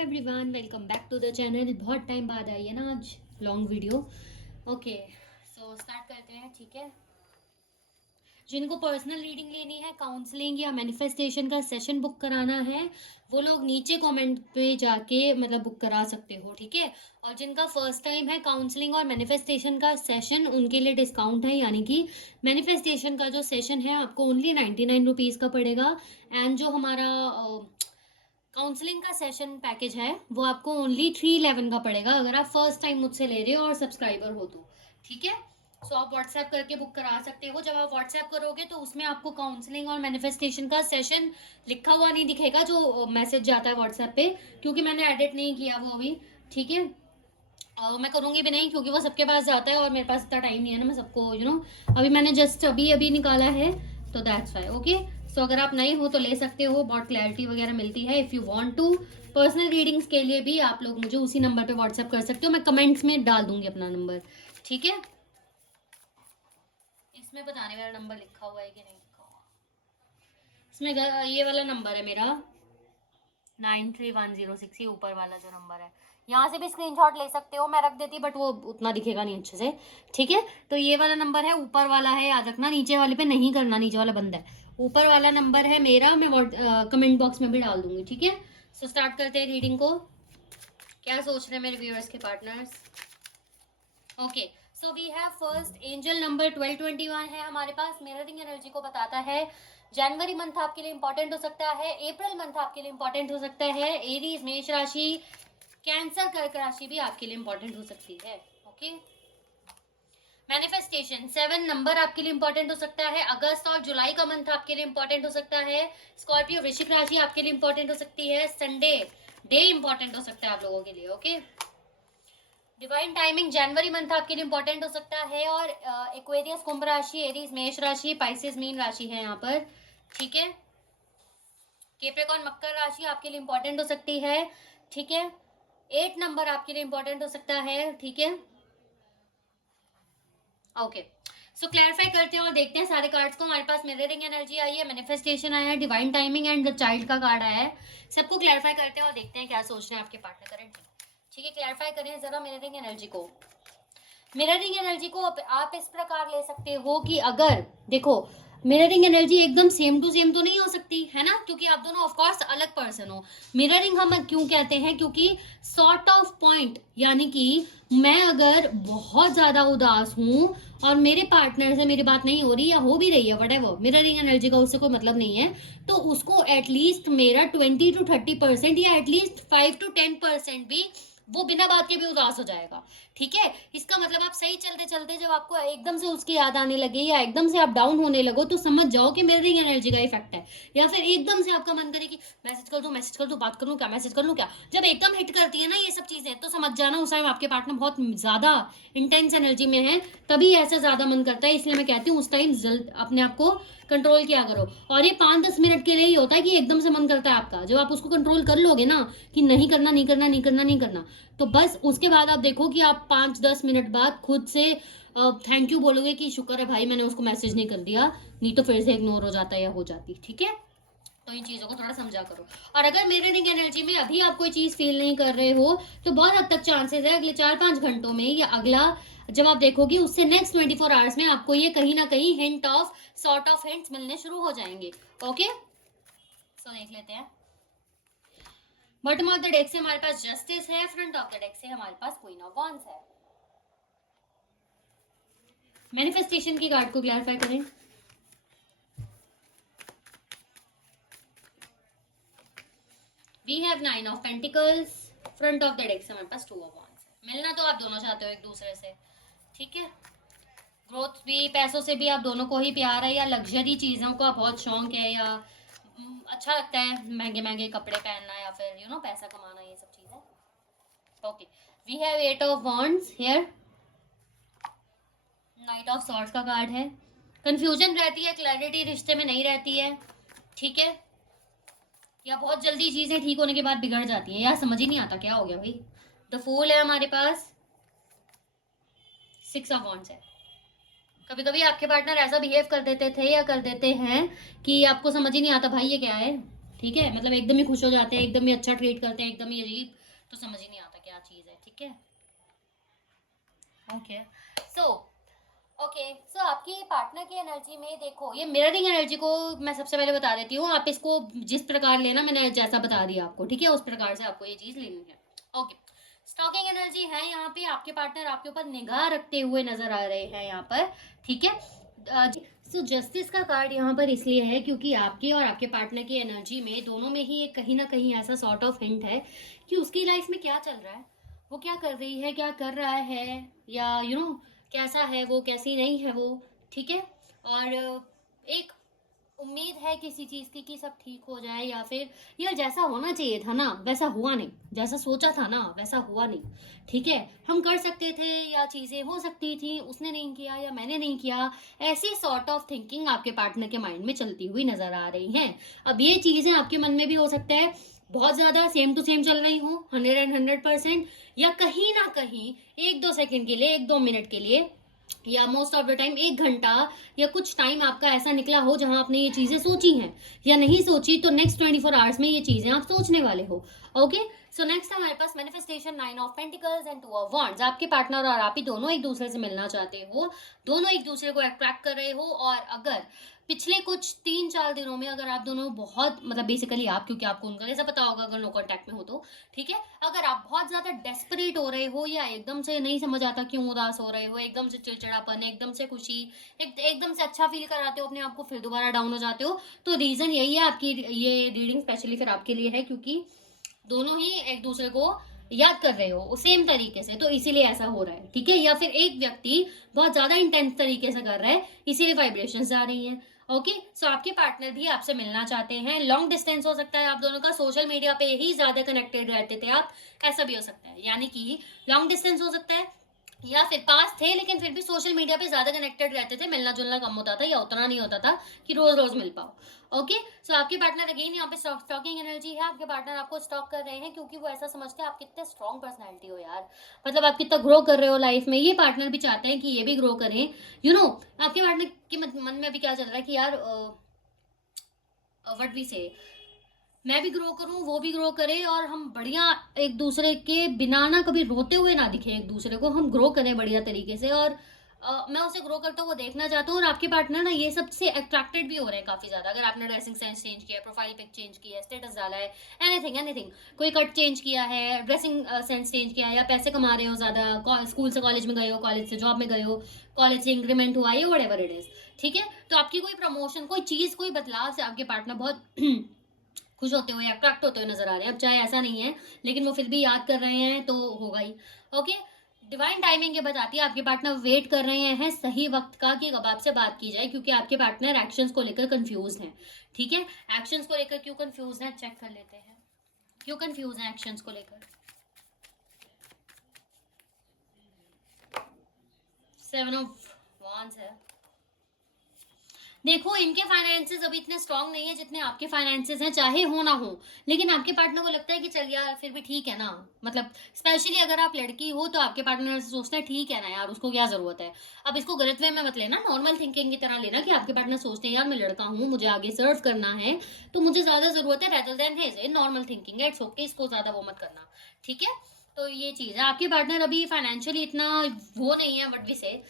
Everyone, welcome back to the channel. बहुत time बाद आई है ना आज long video. Okay, so start करते हैं। ठीक है, जिनको पर्सनल रीडिंग लेनी है, काउंसलिंग या मैनिफेस्टेशन का सेशन बुक कराना है, वो लोग नीचे कमेंट पे जाके मतलब बुक करा सकते हो। ठीक है, और जिनका फर्स्ट टाइम है काउंसलिंग और मैनिफेस्टेशन का सेशन, उनके लिए डिस्काउंट है, यानी कि मैनिफेस्टेशन का जो सेशन है आपको ओनली 99 रुपीज़ का पड़ेगा। एंड जो हमारा काउंसलिंग का सेशन पैकेज है वो आपको ओनली 311 का पड़ेगा, अगर आप फर्स्ट टाइम मुझसे ले रहे हो और सब्सक्राइबर हो तो। ठीक है, सो आप व्हाट्सएप करके बुक करा सकते हो। जब आप व्हाट्सएप करोगे तो उसमें आपको काउंसलिंग और मैनिफेस्टेशन का सेशन लिखा हुआ नहीं दिखेगा, जो मैसेज जाता है व्हाट्सएप पे, क्योंकि मैंने एडिट नहीं किया वो अभी। ठीक है, मैं करूँगी भी नहीं क्योंकि वो सबके पास जाता है और मेरे पास इतना टाइम नहीं है ना, मैं सबको अभी मैंने जस्ट अभी अभी निकाला है, तो दैट्स वाई। ओके, सो अगर आप नए हो तो ले सकते हो, बहुत क्लैरिटी वगैरह मिलती है। If you want to personal readings के लिए भी आप लोग मुझे उसी नंबर पे व्हाट्सएप कर सकते हो, मैं कमेंट्स में डाल दूंगी अपना नंबर। ठीक है, इसमें बताने वाला नंबर लिखा हुआ है कि नहीं लिखा हुआ, इसमें ये वाला नंबर है मेरा 931066, ये ऊपर वाला जो नंबर है। यहाँ से भी स्क्रीनशॉट ले सकते हो, मैं रख देती बट वो उतना दिखेगा नहीं अच्छे से। ठीक है, तो ये वाला नंबर है, ऊपर वाला है, याद रखना। नीचे वाले पे नहीं करना, नीचे वाला बंद है। ऊपर वाला नंबर है मेरा, मैं कमेंट बॉक्स में भी डाल दूंगी। ठीक है, सो स्टार्ट करते हैं रीडिंग को। क्या सोच रहे हैं मेरे व्यूअर्स के partners? Okay, so we have first angel number 1221 है हमारे पास। मिररिंग एनर्जी को बताता है जनवरी मंथ आपके लिए इंपॉर्टेंट हो सकता है, अप्रैल मंथ आपके लिए इंपॉर्टेंट हो सकता है, एरीज मेष राशि, कैंसर कर्क राशि भी आपके लिए इंपॉर्टेंट हो सकती है। ओके, मैनिफेस्टेशन 7 नंबर आपके लिए इंपॉर्टेंट हो सकता है, अगस्त और जुलाई का मंथ आपके लिए इंपॉर्टेंट हो सकता है, स्कॉर्पियो वृश्चिक राशि आपके लिए इंपॉर्टेंट हो सकती है, संडे डे इंपॉर्टेंट हो सकता है आप लोगों के लिए। ओके, डिवाइन टाइमिंग जनवरी मंथ आपके लिए इंपॉर्टेंट हो सकता है, और एक्वेरियस कुंभ राशि, एरीज मेष राशि, पाइसेस मीन राशि है यहाँ पर। ठीक है, कैप्रिकॉर्न मकर राशि आपके लिए इंपॉर्टेंट हो सकती है। ठीक है, 8 नंबर आपके लिए इंपॉर्टेंट हो सकता है। ठीक है, ओके, सो क्लैरिफाई करते हैं और देखते हैं सारे कार्ड्स को। हमारे पास मिररिंग एनर्जी आई है, मैनिफेस्टेशन आया है, divine timing and the child का कार्ड आया है। सबको क्लैरिफाई करते हैं और देखते हैं क्या सोच रहे हैं आपके पार्टनर करेंटली। ठीक है, क्लैरिफाई करें जरा मिररिंग एनर्जी को। मिररिंग एनर्जी को आप इस प्रकार ले सकते हो कि अगर देखो, मिररिंग एनर्जी एकदम सेम टू सेम तो नहीं हो सकती है ना, क्योंकि आप दोनों ऑफ कोर्स अलग पर्सन हो। मिररिंग हम क्यों कहते हैं? क्योंकि सॉर्ट ऑफ पॉइंट, यानी कि मैं अगर बहुत ज्यादा उदास हूं और मेरे पार्टनर से मेरी बात नहीं हो रही या हो भी रही है, व्हाटएवर, मिररिंग एनर्जी का उससे कोई मतलब नहीं है, तो उसको एटलीस्ट मेरा 20 to 30% या एटलीस्ट 5 to 10% भी वो बिना बात के भी उदास हो जाएगा। ठीक है, इसका मतलब आप सही चलते चलते जब आपको एकदम से उसकी याद आने लगे या एकदम से आप डाउन होने लगो, तो समझ जाओ कि मिररिंग एनर्जी का इफेक्ट है। या फिर एकदम से आपका मन करे कि मैसेज कर दूं, बात कर लूं क्या, मैसेज कर लूं क्या, जब एकदम हिट करती है ना ये सब चीजें, तो समझ जाना उस टाइम आपके पार्टनर बहुत ज्यादा इंटेंस एनर्जी में है, तभी ऐसा ज्यादा मन करता है। इसलिए मैं कहती हूँ उस टाइम जल्द अपने आप को कंट्रोल किया करो। और ये 5-10 मिनट के लिए ही होता है कि एकदम से मन करता है आपका, जब आप उसको कंट्रोल कर लोगे ना कि नहीं करना नहीं करना नहीं करना नहीं करना, तो बस उसके बाद आप देखो कि आप 5-10 मिनट बाद खुद से थैंक यू बोलोगे कि शुक्र है भाई मैंने उसको मैसेज नहीं कर दिया, नहीं तो फिर से इग्नोर हो जाता या हो जाती। ठीक है, तो इन चीजों को थोड़ा समझा करो। और अगर मिररिंग एनर्जी में अभी आप कोई चीज फील नहीं कर रहे हो, तो बहुत हद तक चांसेस है अगले 4-5 घंटों में या अगला जब आप देखोगे उससे नेक्स्ट 24 आवर्स में आपको ये कहीं ना कहीं hint of sort of hints मिलने शुरू हो जाएंगे। ओके, सो देख लेते हैं। बॉटम ऑफ द डेक से हमारे पास जस्टिस है, फ्रंट ऑफ द डेक से हमारे पास क्वीन ऑफ वॉन्ड्स है। मैनिफेस्टेशन की कार्ड को क्लैरिफाई करें। We have 9 of pentacles, front of the deck से हमारे पास 2 ऑफ वॉन्ड्स है। मिलना तो आप दोनों चाहते हो एक दूसरे से। ठीक है, ग्रोथ भी, पैसों से भी आप दोनों को ही प्यार है, या लग्जरी चीज़ों का बहुत शौक है, या अच्छा लगता है महंगे महंगे कपड़े पहनना, या फिर पैसा कमाना, ये सब चीज़ें। Okay, we have 8 of wands here, knight of swords का कार्ड है। कंफ्यूजन रहती है, क्लैरिटी रिश्ते में नहीं रहती है। ठीक है, या बहुत जल्दी चीज़ें ठीक होने के बाद बिगड़ जाती हैं, या समझ ही नहीं आता क्या हो गया भाई। द फूल है हमारे पास, 6 ऑफ वॉन्ड्स है। कभी कभी आपके पार्टनर ऐसा बिहेव कर देते थे या कर देते हैं कि आपको समझ ही नहीं आता भाई ये क्या है। ठीक है, मतलब एकदम ही खुश हो जाते हैं, एकदम ही अच्छा ट्रीट करते हैं, एकदम ही अजीब, तो समझ ही नहीं आता क्या चीज़ है। ठीक है, ओके। सो आपकी पार्टनर की एनर्जी में देखो, ये मिररिंग एनर्जी को मैं सबसे पहले बता देती हूँ, आप इसको जिस प्रकार लेना, मैंने जैसा बता दिया आपको, ठीक है, उस प्रकार से आपको ये चीज़ लेनी है। ओके, स्टॉकिंग एनर्जी है यहाँ पे, आपके पार्टनर आपके ऊपर निगाह रखते हुए नजर आ रहे हैं यहाँ पर। ठीक है, सो जस्टिस का कार्ड यहाँ पर इसलिए है क्योंकि आपके और आपके पार्टनर की एनर्जी में दोनों में ही एक कहीं ना कहीं ऐसा सॉर्ट ऑफ हिंट है कि उसकी लाइफ में क्या चल रहा है, वो क्या कर रही है, क्या कर रहा है, या कैसा है वो, कैसी नहीं है वो। ठीक है, और एक उम्मीद है किसी चीज़ की कि सब ठीक हो जाए, या फिर यार जैसा होना चाहिए था ना वैसा हुआ नहीं, जैसा सोचा था ना वैसा हुआ नहीं। ठीक है, हम कर सकते थे या चीज़ें हो सकती थी, उसने नहीं किया या मैंने नहीं किया, ऐसी सॉर्ट ऑफ थिंकिंग आपके पार्टनर के माइंड में चलती हुई नजर आ रही हैं। अब ये चीज़ें आपके मन में भी हो सकता है बहुत ज़्यादा सेम टू सेम चल रही हो, 100%, या कहीं ना कहीं 1-2 सेकंड के लिए, 1-2 मिनट के लिए, या मोस्ट ऑफ द टाइम 1 घंटा या कुछ टाइम आपका ऐसा निकला हो जहां आपने ये चीजें सोची हैं, या नहीं सोची तो नेक्स्ट 24 आवर्स में ये चीजें आप सोचने वाले हो। ओके, सो नेक्स्ट हमारे पास manifestation 9 of pentacles and 2 of wands. आपके पार्टनर और आप ही दोनों एक दूसरे से मिलना चाहते हो, दोनों एक दूसरे को अट्रैक्ट कर रहे हो, और अगर पिछले कुछ 3-4 दिनों में अगर आप दोनों बहुत, मतलब बेसिकली आप, क्योंकि आपको उनका कैसा पता होगा अगर नो कांटेक्ट में हो तो, ठीक है, अगर आप बहुत ज्यादा डेस्परेट हो रहे हो, या एकदम से नहीं समझ आता क्यों उदास हो रहे हो, एकदम से चिड़चिड़ापन, एकदम से खुशी, एकदम से अच्छा फील कराते हो अपने आप को, फिर दोबारा डाउन हो जाते हो, तो रीजन यही है, आपकी ये रीडिंग स्पेशली फिर आपके लिए है, क्योंकि दोनों ही एक दूसरे को याद कर रहे हो सेम तरीके से, तो इसीलिए ऐसा हो रहा है। ठीक है, या फिर एक व्यक्ति बहुत ज्यादा इंटेंस तरीके से कर रहा है, इसीलिए वाइब्रेशंस आ रही हैं। ओके, सो आपके पार्टनर भी आपसे मिलना चाहते हैं, लॉन्ग डिस्टेंस हो सकता है आप दोनों का, सोशल मीडिया पे ही ज्यादा कनेक्टेड रहते थे आप, ऐसा भी हो सकता है, यानी कि लॉन्ग डिस्टेंस हो सकता है, या फिर पास थे लेकिन फिर भी सोशल मीडिया पे ज्यादा कनेक्टेड रहते थे, मिलना जुलना कम होता था, या उतना नहीं होता था कि रोज रोज मिल पाओ। ओके, सो आपके पार्टनर अगेन यहाँ पे स्टॉकिंग एनर्जी है, आपके पार्टनर आपको स्टॉक कर रहे हैं क्योंकि वो ऐसा समझते हैं आप कितने स्ट्रॉन्ग पर्सनैलिटी हो यार, मतलब आप कितना ग्रो कर रहे हो लाइफ में, ये पार्टनर भी चाहते हैं कि ये भी ग्रो करें। आपके पार्टनर के मन में अभी क्या चल रहा है कि यार व्हाट वी से, मैं भी ग्रो करूं, वो भी ग्रो करे, और हम बढ़िया एक दूसरे के बिना ना कभी रोते हुए ना दिखे, एक दूसरे को हम ग्रो करें बढ़िया तरीके से, और मैं उसे ग्रो करता हुआ देखना चाहता हूँ, और आपके पार्टनर ना ये सब से अट्रैक्टेड भी हो रहे हैं काफी ज्यादा। अगर आपने ड्रेसिंग सेंस चेंज किया है, प्रोफाइल पिक चेंज किया है, स्टेटस डाला है, एनीथिंग एनीथिंग, कोई कट चेंज किया है, ड्रेसिंग सेंस चेंज किया है, या पैसे कमा रहे हो ज्यादा, स्कूल से कॉलेज में गए हो, कॉलेज से जॉब में गए हो, कॉलेज से इंक्रीमेंट हुआ है, व्हाटएवर इट इज, ठीक है, तो आपकी कोई प्रमोशन, कोई चीज, कोई बदलाव से आपके पार्टनर बहुत खुश होते हुए, अट्रैक्ट होते हुए नजर आ रहे हैं। अब चाहे ऐसा नहीं है लेकिन वो फिर भी याद कर रहे हैं, तो होगा ही। ओके, डिवाइन टाइमिंग ये बताती है आपके पार्टनर वेट कर रहे हैं सही वक्त का कि कब आपसे बात की जाए, क्योंकि आपके पार्टनर एक्शंस को लेकर कंफ्यूज हैं। ठीक है, एक्शंस को लेकर क्यों कंफ्यूज हैं चेक कर लेते हैं, क्यों कंफ्यूज हैं एक्शंस को लेकर। 7 ऑफ वांड्स है। देखो, इनके फाइनेंसेस अभी इतने स्ट्रांग नहीं है जितने आपके फाइनेंसेस हैं, चाहे हो ना हो, लेकिन आपके पार्टनर को लगता है कि चल यार फिर भी ठीक है ना, मतलब स्पेशली अगर आप लड़की हो तो आपके पार्टनर ऐसे सोचता है ठीक है ना यार, उसको क्या जरूरत है। अब इसको गलत वे में मत लेना, नॉर्मल थिंकिंग की तरह लेना कि आपके पार्टनर सोचते हैं यार मैं लड़का हूँ, मुझे आगे सर्व करना है, तो मुझे ज्यादा जरूरत है, rather than his, normal thinking, it's okay, इसको ज्यादा वो मत करना। ठीक है, तो ये चीज है, आपके पार्टनर अभी फाइनेंशियली इतना वो नहीं है, व्हाट वी से,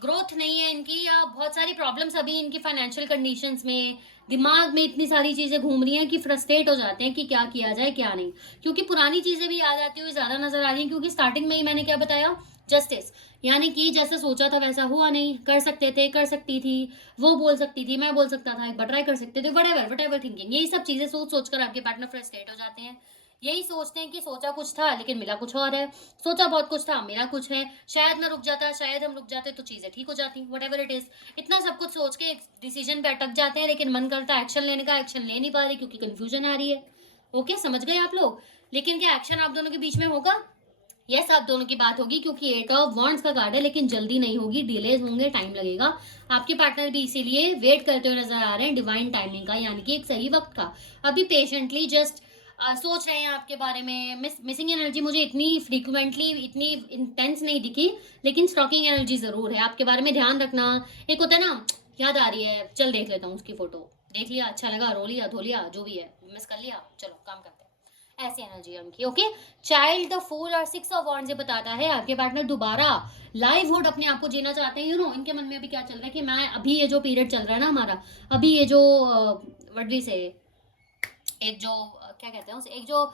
ग्रोथ नहीं है इनकी, या बहुत सारी प्रॉब्लम्स अभी इनकी फाइनेंशियल कंडीशंस में, दिमाग में इतनी सारी चीजें घूम रही हैं कि फ्रस्ट्रेट हो जाते हैं कि क्या किया जाए क्या नहीं, क्योंकि पुरानी चीजें भी याद आती हुई ज्यादा नजर आ रही हैं, क्योंकि स्टार्टिंग में ही मैंने क्या बताया, जस्टिस, यानी कि जैसे सोचा था वैसा हुआ नहीं, कर सकते थे, कर सकती थी, वो बोल सकती थी, मैं बोल सकता था, एक बार ट्राई कर सकते थे, वट एवर थिंकिंग, यही सब चीजें सोच सोच कर आपके पार्टनर फ्रस्ट्रेट हो जाते हैं। यही सोचते हैं कि सोचा कुछ था लेकिन मिला कुछ और है, सोचा बहुत कुछ था मिला कुछ है, शायद मैं रुक जाता, शायद हम रुक जाते तो चीजें ठीक हो जाती, व्हाटएवर इट इज। इतना सब कुछ सोच के एक डिसीजन पे अटक जाते हैं, लेकिन मन करता है एक्शन लेने का, एक्शन ले नहीं पा रहे क्योंकि कंफ्यूजन आ रही है। ओके, समझ गए आप लोग। लेकिन क्या एक्शन आप दोनों के बीच में होगा? यस, आप दोनों की बात होगी, क्योंकि 8 ऑफ वांड्स का कार्ड है, लेकिन जल्दी नहीं होगी, डिलेज होंगे, टाइम लगेगा। आपके पार्टनर भी इसीलिए वेट करते हुए नजर आ रहे हैं डिवाइन टाइमिंग का, यानी कि एक सही वक्त का। अभी पेशेंटली जस्ट सोच रहे हैं आपके बारे में। मिसिंग एनर्जी मुझे इतनी फ्रीक्वेंटली, इतनी इंटेंस नहीं दिखी, लेकिन स्टॉकिंग एनर्जी जरूर है, आपके बारे में ध्यान रखना। एक होता है ना, याद आ रही है, चल देख लेता हूँ उसकी फोटो, देख लिया, अच्छा लगा, रो लिया, धो लिया, जो भी है, मिस कर लिया, चलो काम करते हैं, ऐसी एनर्जी है उनकी। ओके, चाइल्ड द फूल और 6 ऑफ वॉन्ड्स ये बताता है आपके पार्टनर दोबारा लाइवहुड अपने आप को जीना चाहते हैं। इनके मन में अभी क्या चल रहा है कि मैं अभी ये जो पीरियड चल रहा है ना हमारा, अभी ये जो वडवी से एक जो क्या कहते हैं उसे, एक जो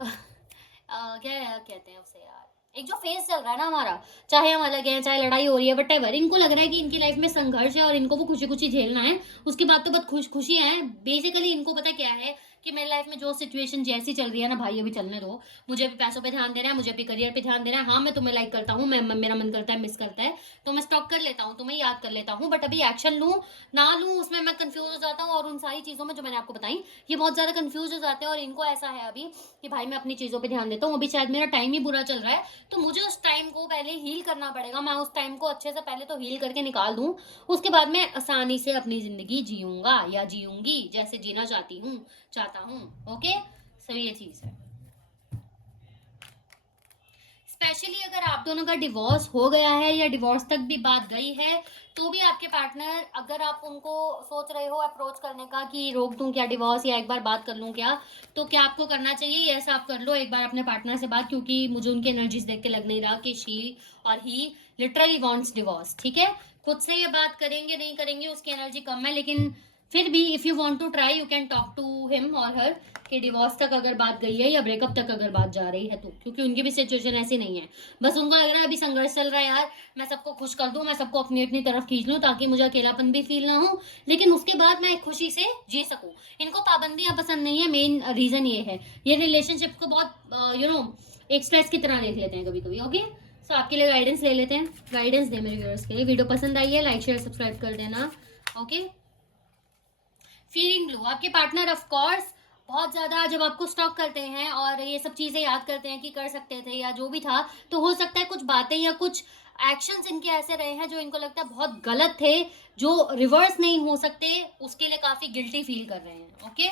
क्या कहते हैं उसे यार, एक जो फेज चल रहा है ना हमारा, चाहे हम अलग हैं, चाहे लड़ाई हो रही है, वटेवर, इनको लग रहा है कि इनकी लाइफ में संघर्ष है और इनको वो खुशी खुशी झेलना है। उसके बाद तो बहुत खुशी है। बेसिकली इनको पता क्या है कि मेरी लाइफ में जो सिचुएशन जैसी चल रही है ना भाई, अभी चलने दो, मुझे भी पैसों पे ध्यान देना है, मुझे भी करियर पे ध्यान देना है। हाँ मैं तुम्हें लाइक करता हूँ, मैं मेरा मन करता है, मिस करता है तो मैं स्टॉक कर लेता हूँ, तुम्हें याद कर लेता हूँ, बट अभी एक्शन लूँ ना लूँ उसमें मैं कंफ्यूज हो जाता हूँ। और उन सारी चीज़ों में जो मैंने आपको बताई, ये बहुत ज़्यादा कंफ्यूज हो जाते हैं। और इनको ऐसा है अभी कि भाई मैं अपनी चीज़ों पर ध्यान देता हूँ, अभी शायद मेरा टाइम ही बुरा चल रहा है, तो मुझे उस टाइम को पहले हील करना पड़ेगा। मैं उस टाइम को अच्छे से पहले तो हील करके निकाल दूँ, उसके बाद मैं आसानी से अपनी ज़िंदगी जीऊँगा या जीऊँगी जैसे जीना चाहता हूँ। ओके, सो ये चीज़ है। स्पेशली अगर आप दोनों का डिवोर्स हो गया है या डिवोर्स तक भी बात गई है, तो भी आपके पार्टनर, अगर आप उनको सोच रहे हो अप्रोच करने का कि रोक दूं क्या डिवोर्स या एक बार बात कर लूं क्या, तो क्या आपको करना चाहिए? यस, आप कर लो एक बार अपने पार्टनर से बात, क्योंकि मुझे उनकी एनर्जीज देख के लग नहीं रहा कि शी और ही लिटरली वांट्स डिवोर्स। ठीक है, खुद से ये बात करेंगे नहीं करेंगे उसकी एनर्जी कम है, लेकिन फिर भी if you want to try you can talk to him और हर कि डिवोर्स तक अगर बात गई है या ब्रेकअप तक अगर बात जा रही है तो, क्योंकि उनकी भी सिचुएशन ऐसी नहीं है। बस उनको लग रहा है अभी संघर्ष चल रहा है यार, मैं सबको खुश कर दूं, मैं सबको अपनी अपनी तरफ खींच लूं ताकि मुझे अकेलापन भी फील ना हो, लेकिन उसके बाद मैं खुशी से जी सकूं। इनको पाबंदियां पसंद नहीं है, मेन रीजन ये है। ये रिलेशनशिप को बहुत एक स्ट्रेस की तरह देख लेते हैं कभी कभी। ओके, सो आपके लिए गाइडेंस ले लेते हैं, गाइडेंस दे मेरे व्यूअर्स के लिए। वीडियो पसंद आई है लाइक शेयर सब्सक्राइब कर देना। ओके, फीलिंग ब्लू, आपके पार्टनर ऑफ कोर्स बहुत ज़्यादा जब आपको स्टॉक करते हैं और ये सब चीज़ें याद करते हैं कि कर सकते थे या जो भी था, तो हो सकता है कुछ बातें या कुछ एक्शंस इनके ऐसे रहे हैं जो इनको लगता है बहुत गलत थे, जो रिवर्स नहीं हो सकते, उसके लिए काफ़ी गिल्टी फील कर रहे हैं। ओके,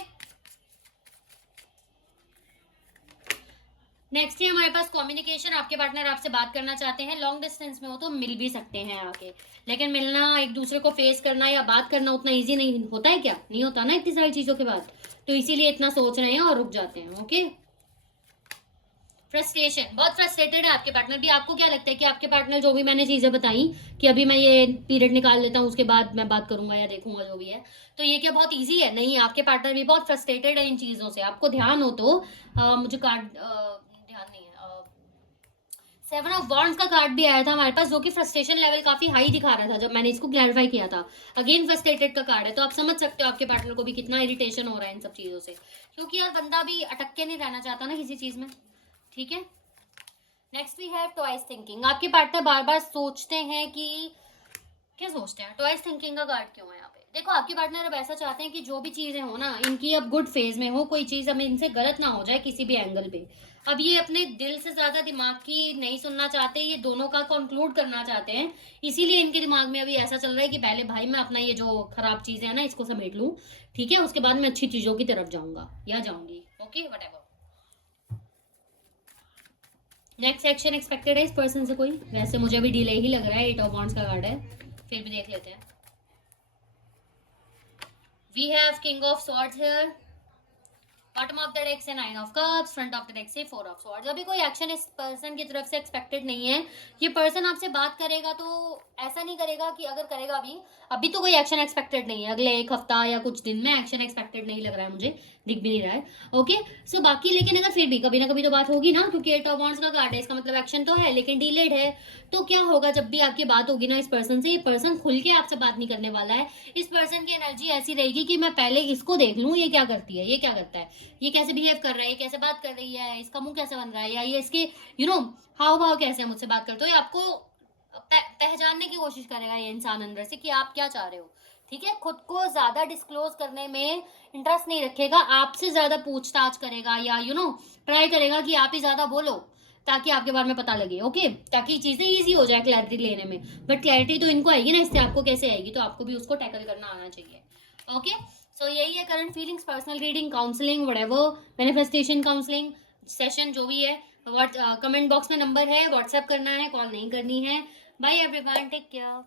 नेक्स्ट ही हमारे पास कम्युनिकेशन, आपके पार्टनर आपसे बात करना चाहते हैं, लॉन्ग डिस्टेंस में हो तो मिल भी सकते हैं आके, लेकिन मिलना, एक दूसरे को फेस करना या बात करना उतना इजी नहीं होता है। क्या नहीं होता ना इतनी सारी चीज़ों के बाद, तो इसीलिए इतना सोच रहे हैं और रुक जाते हैं। ओके, फ्रस्ट्रेशन, बहुत फ्रस्ट्रेटेड है आपके पार्टनर भी। आपको क्या लगता है कि आपके पार्टनर जो भी मैंने चीज़ें बताई कि अभी मैं ये पीरियड निकाल लेता हूँ उसके बाद मैं बात करूंगा या देखूंगा जो भी है, तो ये क्या बहुत इजी है? नहीं, आपके पार्टनर भी बहुत फ्रस्ट्रेटेड है इन चीज़ों से। आपको ध्यान हो तो मुझे कार्ड ध्यान नहीं है, 7 ऑफ वॉन्ड्स का कार्ड भी आया था हमारे पास, जो कि फ्रस्ट्रेशन लेवल काफी हाई दिखा रहा था जब मैंने इसको क्लैरिफाई किया था। अगेन फ्रस्ट्रेटेड का कार्ड है, तो आप समझ सकते हो आपके पार्टनर को भी कितना इरिटेशन हो रहा है इन सब चीजों से, क्योंकि यार बंदा भी अटक के नहीं रहना चाहता ना किसी चीज में। ठीक है, next we have twice thinking, आपके पार्टनर बार बार सोचते हैं कि, क्या सोचते हैं? ट्वाइस थिंकिंग का कार्ड क्यों है यहाँ पे? देखो, आपके पार्टनर अब ऐसा चाहते हैं कि जो भी चीजें हो ना इनकी अब गुड फेज में हो, कोई चीज अब इनसे गलत ना हो जाए किसी भी एंगल पे। अब ये अपने दिल से ज्यादा दिमाग की नहीं सुनना चाहते, ये दोनों का कंक्लूड करना चाहते हैं। इसीलिए इनके दिमाग में अभी ऐसा चल रहा है कि पहले भाई मैं अपना ये जो खराब चीजें है ना इसको समेट लूं, ठीक है, उसके बाद मैं अच्छी चीजों की तरफ जाऊंगा या जाऊंगी। Okay, whatever. Next action expected है इस पर्सन से कोई? वैसे मुझे अभी डिले ही लग रहा है, 8 ऑफ वॉन्ड्स का कार्ड है, फिर भी देख लेते हैं। We have King of Swords here. Bottom of the deck से 9 of cups, front of the deck से 4 ऑफ स्वॉर्ड्स। अभी कोई एक्शन इस पर्सन की तरफ से एक्सपेक्टेड नहीं है। ये पर्सन आपसे बात करेगा तो ऐसा नहीं करेगा कि, अगर करेगा अभी तो कोई एक्शन एक्सपेक्टेड नहीं है, अगले एक हफ्ता या कुछ दिन में एक्शन एक्सपेक्टेड नहीं लग रहा है, मुझे दिख भी नहीं रहा है। ओके, सो बाकी लेकिन अगर फिर भी कभी ना कभी तो बात होगी ना, क्योंकि 8 ऑफ वॉन्ड्स का कार्ड है, इसका मतलब एक्शन तो है लेकिन डिलेड है। तो क्या होगा जब भी आपकी बात होगी ना इस पर्सन से, ये पर्सन खुल के आपसे बात नहीं करने वाला है। इस पर्सन की एनर्जी ऐसी रहेगी कि मैं पहले इसको देख लूं, ये क्या करती है, ये क्या करता है, ये कैसे बिहेव कर रहा है, ये कैसे बात कर रही है, इसका मुंह कैसे बन रहा है, या ये इसके हाव भाव कैसे मुझसे बात करते हो, ये आपको पहचानने की कोशिश करेगा ये इंसान अंदर से कि आप क्या चाह रहे हो। ठीक है, खुद को ज्यादा डिस्क्लोज करने में इंटरेस्ट नहीं रखेगा, आपसे ज्यादा पूछताछ करेगा या ट्राई करेगा कि आप ही ज्यादा बोलो ताकि आपके बारे में पता लगे। ओके, ताकि चीजें इजी हो जाए क्लैरिटी लेने में, बट क्लैरिटी तो इनको आएगी ना, इससे आपको कैसे आएगी, तो आपको भी उसको टैकल करना आना चाहिए। ओके, सो यही है current feelings, personal reading, counselling, whatever, manifestation counselling session जो भी है। कमेंट बॉक्स में नंबर है, व्हाट्सएप करना है, कॉल नहीं करनी है। Bye everyone, take care.